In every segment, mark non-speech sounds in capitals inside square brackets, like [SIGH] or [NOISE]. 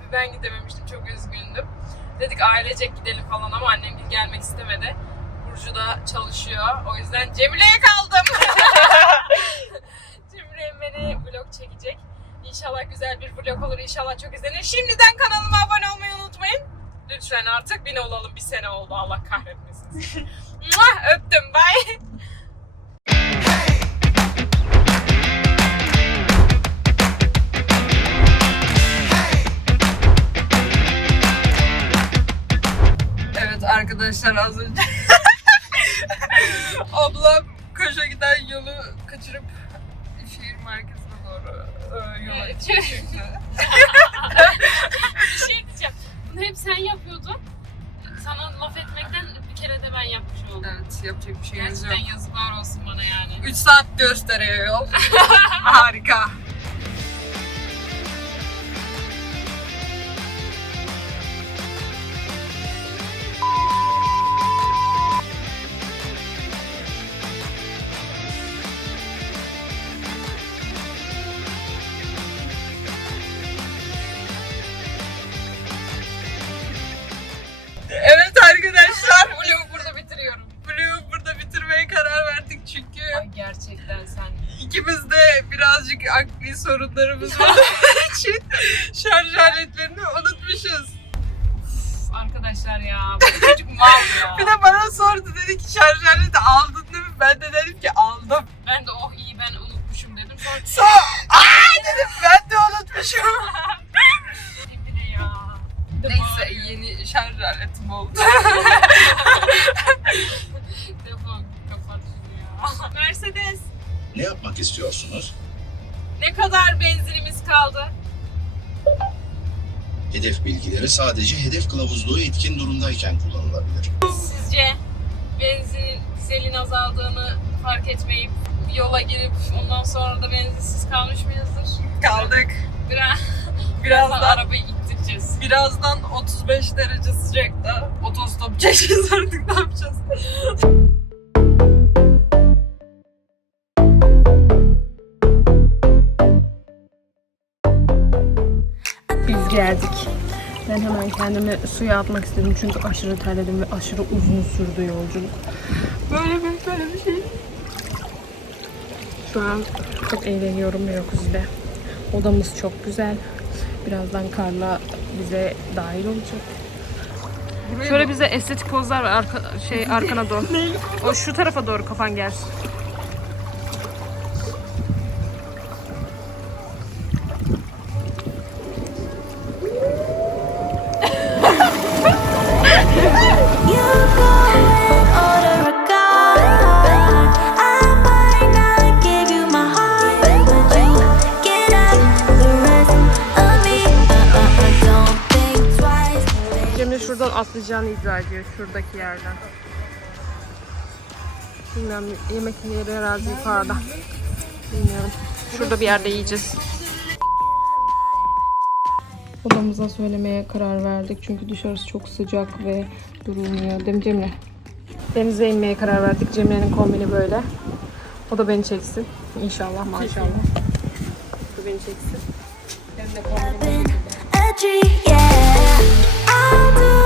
bir ben gidememiştim. Çok üzgündüm. Dedik ailecek gidelim falan ama annem bir gelmek istemedi. Burcu da çalışıyor. O yüzden Cemile'ye kaldım. [LAUGHS] Cemile beni vlog çekecek. İnşallah güzel bir vlog olur. İnşallah çok izlenir. Şimdiden kanalıma abone olmayı unutmayın. Lütfen artık bin olalım. Bir sene oldu. Allah kahretmesin. [LAUGHS] Öptüm. Bye. Arkadaşlar az önce [LAUGHS] ablam koşa giden yolu kaçırıp şehir merkezine doğru e, yola Evet. çıktı. Bir şey diyeceğim. Bunu hep sen yapıyordun. Sana laf etmekten bir kere de ben yapmış oldum. evet yapacak bir şeyimiz yok. Gerçekten yazıklar olsun bana yani. 3 saat gösteriyor yol. [LAUGHS] Harika. Şarj aletlerini unutmuşuz. Uf, arkadaşlar ya. Bu çocuk mal ya. [LAUGHS] Bir de bana sordu dedi ki şarj aleti aldın değil mi? Ben de dedim ki aldım. Ben de oh iyi ben unutmuşum dedim. Sonra [LAUGHS] So Aa dedim ben de unutmuşum. [LAUGHS] bir de ya. Bir de Neyse bağırıyor. yeni şarj aletim oldu. Defol kapat şunu ya. Mercedes. Ne yapmak istiyorsunuz? ne kadar benzinimiz kaldı? Hedef bilgileri sadece hedef kılavuzluğu etkin durumdayken kullanılabilir. Sizce benzin, dizelin azaldığını fark etmeyip yola girip ondan sonra da benzinsiz kalmış mıyızdır? Kaldık. Biraz, [LAUGHS] birazdan Birazdan arabayı ittireceğiz. Birazdan 35 derece sıcakta otostop çekeceğiz artık ne yapacağız? Geldik. Ben hemen kendimi suya atmak istedim çünkü aşırı terledim ve aşırı uzun sürdü yolculuk. Böyle bir böyle bir şey. Şu an çok eğleniyorum Meyokuz'da. Odamız çok güzel. Birazdan Karla bize dahil olacak. Şöyle bize estetik pozlar ver arka, şey arkana doğru. [LAUGHS] o şu tarafa doğru kafan gelsin. Şuradan atlayacağını iddia ediyor şuradaki yerden. Bilmiyorum yemek yeri herhalde yukarıda. Bilmiyorum. Şurada bir yerde yiyeceğiz. Odamıza söylemeye karar verdik çünkü dışarısı çok sıcak ve durulmuyor. Değil mi Cemile? Denize inmeye karar verdik. Cemile'nin kombini böyle. O da beni çeksin. İnşallah maşallah. O da beni çeksin. Benim de kombinim yeah. I'll do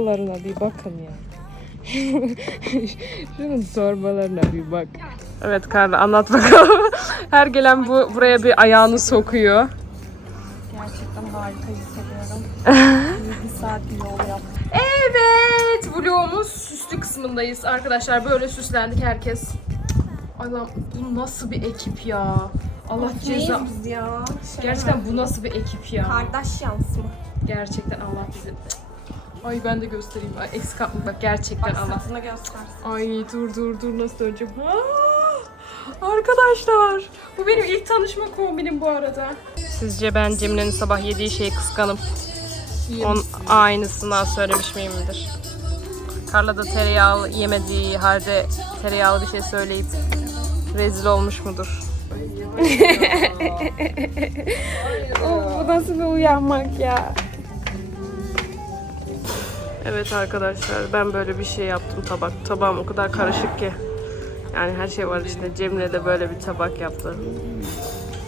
torbalarına bir bakın ya. [LAUGHS] Şunun torbalarına bir bak. Evet Karla anlat bakalım. [LAUGHS] Her gelen bu buraya bir ayağını sokuyor. Gerçekten harika hissediyorum. [LAUGHS] bir saat bir yol yaptım. Evet, vlogumuz süslü kısmındayız arkadaşlar. Böyle süslendik herkes. Allah'ım bu nasıl bir ekip ya? Allah ceza. Neyiz biz ya? Gerçekten bu nasıl bir ekip ya? Kardashians mı? Gerçekten Allah bizi. Ay ben de göstereyim. Ay eksik atmak bak gerçekten Bak Allah. sırtını göstersin. Ay dur dur dur nasıl döneceğim? Ha! Arkadaşlar bu benim ilk tanışma kombinim bu arada. Sizce ben Cemile'nin sabah yediği şeyi kıskanıp on aynısından söylemiş miyimdir? Karla da tereyağlı yemediği halde tereyağlı bir şey söyleyip rezil olmuş mudur? bu nasıl bir uyanmak ya? Evet arkadaşlar ben böyle bir şey yaptım tabak. Tabağım o kadar karışık ki. Yani her şey var içinde. Cemile de böyle bir tabak yaptı.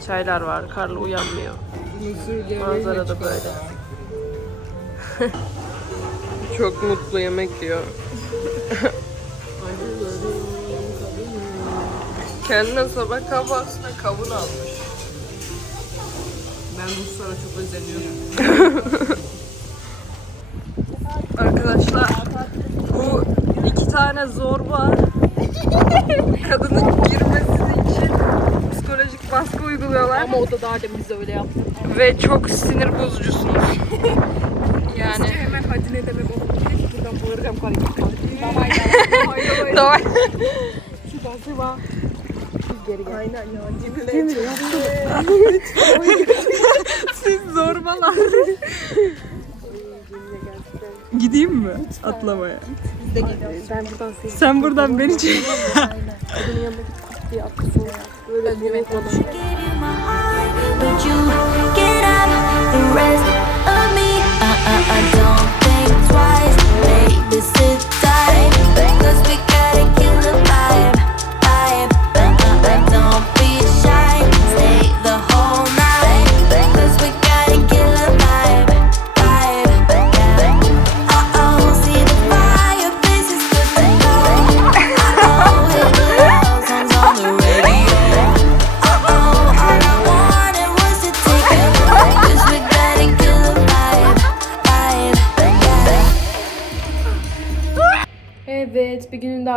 Çaylar var. Karlı uyanmıyor. Manzara da böyle. [LAUGHS] Çok mutlu yemek diyor. [LAUGHS] Kendine sabah kahvaltısına kavun almış. Ben Ruslara çok özeniyorum. [LAUGHS] Arkadaşlar bu iki tane zorba [LAUGHS] kadının girmesi için psikolojik baskı uyguluyorlar. Ama o da daha demin bize öyle yaptı. Ve çok sinir bozucusunuz. [LAUGHS] yani. hemen hadi ne demek olur. Buradan bağıracağım karıyı. Davay. Davay. Şuradan sıva. Geri gel. Aynen ya. Cimri [LAUGHS] Siz zorbalar. Gideyim mi atlamaya? Biz de geliyoruz. Ben buradan Sen buradan beni çek. Give you my heart, but you get up the rest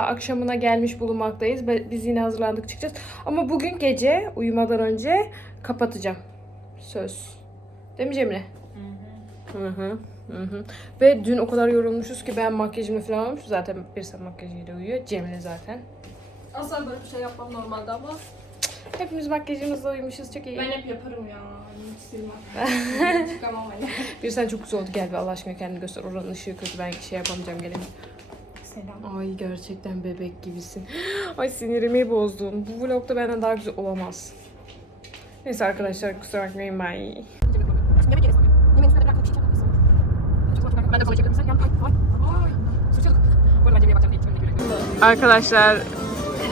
akşamına gelmiş bulunmaktayız. Be- Biz yine hazırlandık çıkacağız. Ama bugün gece uyumadan önce kapatacağım. Söz. Değil mi Cemile? Hı hı. Hı hı. Ve dün o kadar yorulmuşuz ki ben makyajımı falan olmuş. Zaten bir saat makyajıyla uyuyor. Cemile zaten. Asla böyle bir şey yapmam normalde ama Hepimiz makyajımızla uyumuşuz. Çok iyi. ben hep yaparım ya. Hiç silmem. [LAUGHS] Çıkamam hani. Bir sen çok güzel oldu. Gel bir Allah aşkına kendini göster. Oranın ışığı kötü. Ben şey yapamayacağım gelemiyorum. Selam. Ay gerçekten bebek gibisin. [GASPS] Ay sinirimi bozdun. Bu vlogda benden daha güzel olamaz. Neyse arkadaşlar kusura bakmayın bye. Arkadaşlar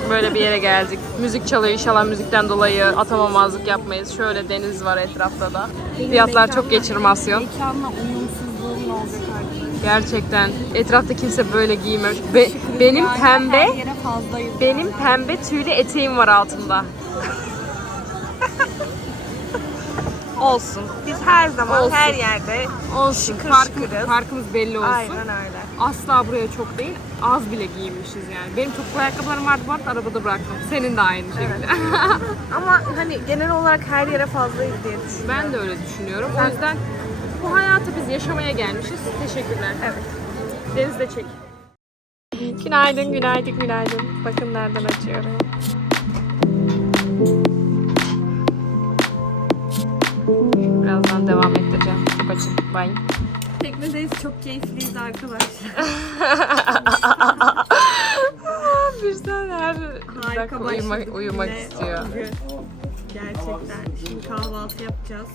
böyle bir yere geldik. Müzik çalıyor. İnşallah müzikten dolayı atamamazlık yapmayız. Şöyle deniz var etrafta da. Fiyatlar çok geçirmasyon. Mekanla uyumsuzluğum ne olacak artık? Gerçekten etrafta kimse böyle giymiyor. Be- benim pembe yere fazlayız. benim pembe tüylü eteğim var altında. [LAUGHS] olsun. Biz her zaman Olsun. her yerde Olsun. Şıkır Farkı- şıkırız. farkımız belli olsun. aynen öyle. Asla buraya çok değil, az bile giyinmişiz yani. Benim çok bu ayakkabılarım vardı bu arada arabada bıraktım. Senin de aynı şekilde. [LAUGHS] Ama hani genel olarak her yere fazlayız diye düşünüyorum. ben de öyle düşünüyorum. O yüzden bu hayatı biz yaşamaya gelmişiz. Teşekkürler. Evet. Deniz de çek. Günaydın, günaydın, günaydın. Bakın nereden açıyorum. Birazdan devam ettireceğim. Çok açın. Bye. Teknedeyiz çok keyifliyiz arkadaşlar. [LAUGHS] Nursen her Harika dakika uyumak, uyumak istiyor. bugün. Gerçekten. Şimdi kahvaltı yapacağız.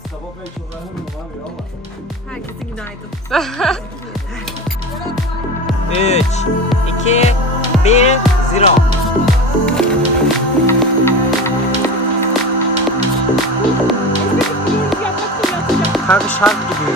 Herkese günaydın. 3, 2, 1, 0. Kanka şark gibi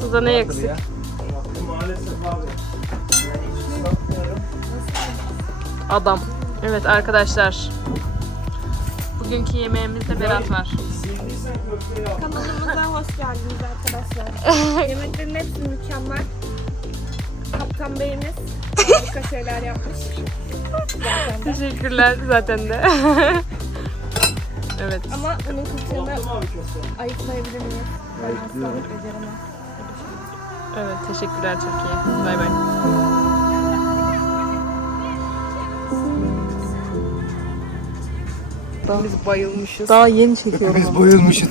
Masada ne eksik? Adam. Evet arkadaşlar. Bugünkü yemeğimizde Berat var. Kanalımıza hoş geldiniz arkadaşlar. [LAUGHS] Yemeklerin hepsi mükemmel. Kaptan Bey'imiz harika şeyler yapmış. Zaten de. Teşekkürler zaten de. [LAUGHS] evet. Ama bunun kılçığını ayıklayabilir miyiz? Ben asla beceremem. Evet teşekkürler çok iyi. Bay bay. Biz bayılmışız. Daha yeni çekiyorum. Biz bayılmışız.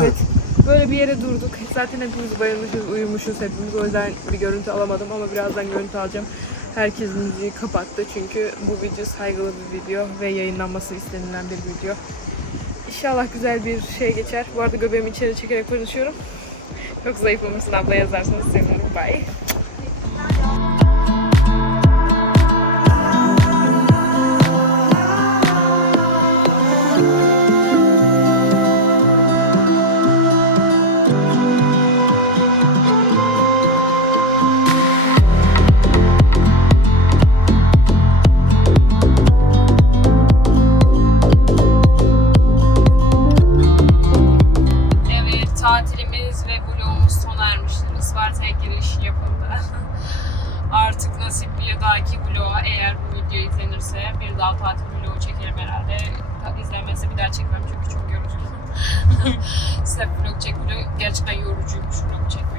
evet. Böyle bir yere durduk. Zaten hepimiz bayılmışız, uyumuşuz hepimiz. O yüzden bir görüntü alamadım ama birazdan görüntü alacağım. Herkes müziği kapattı çünkü bu video saygılı bir video ve yayınlanması istenilen bir video. İnşallah güzel bir şey geçer. Bu arada göbeğimi içeri çekerek konuşuyorum. Çok zayıflamışsın abla yazarsanız sevinirim. Bye. Evet, [LAUGHS] Size vlog çek vlog gerçekten yorucuymuş vlog çekmek.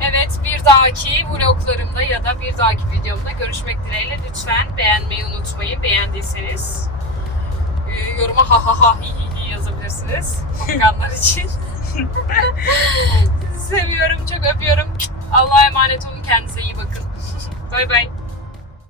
Evet bir dahaki vloglarımda ya da bir dahaki videomda görüşmek dileğiyle lütfen beğenmeyi unutmayın beğendiyseniz. Ee, yoruma ha ha ha hi hi hi yazabilirsiniz. [LAUGHS] Korkanlar için. [LAUGHS] Sizi seviyorum, çok öpüyorum. Allah'a emanet olun, kendinize iyi bakın. bay bay.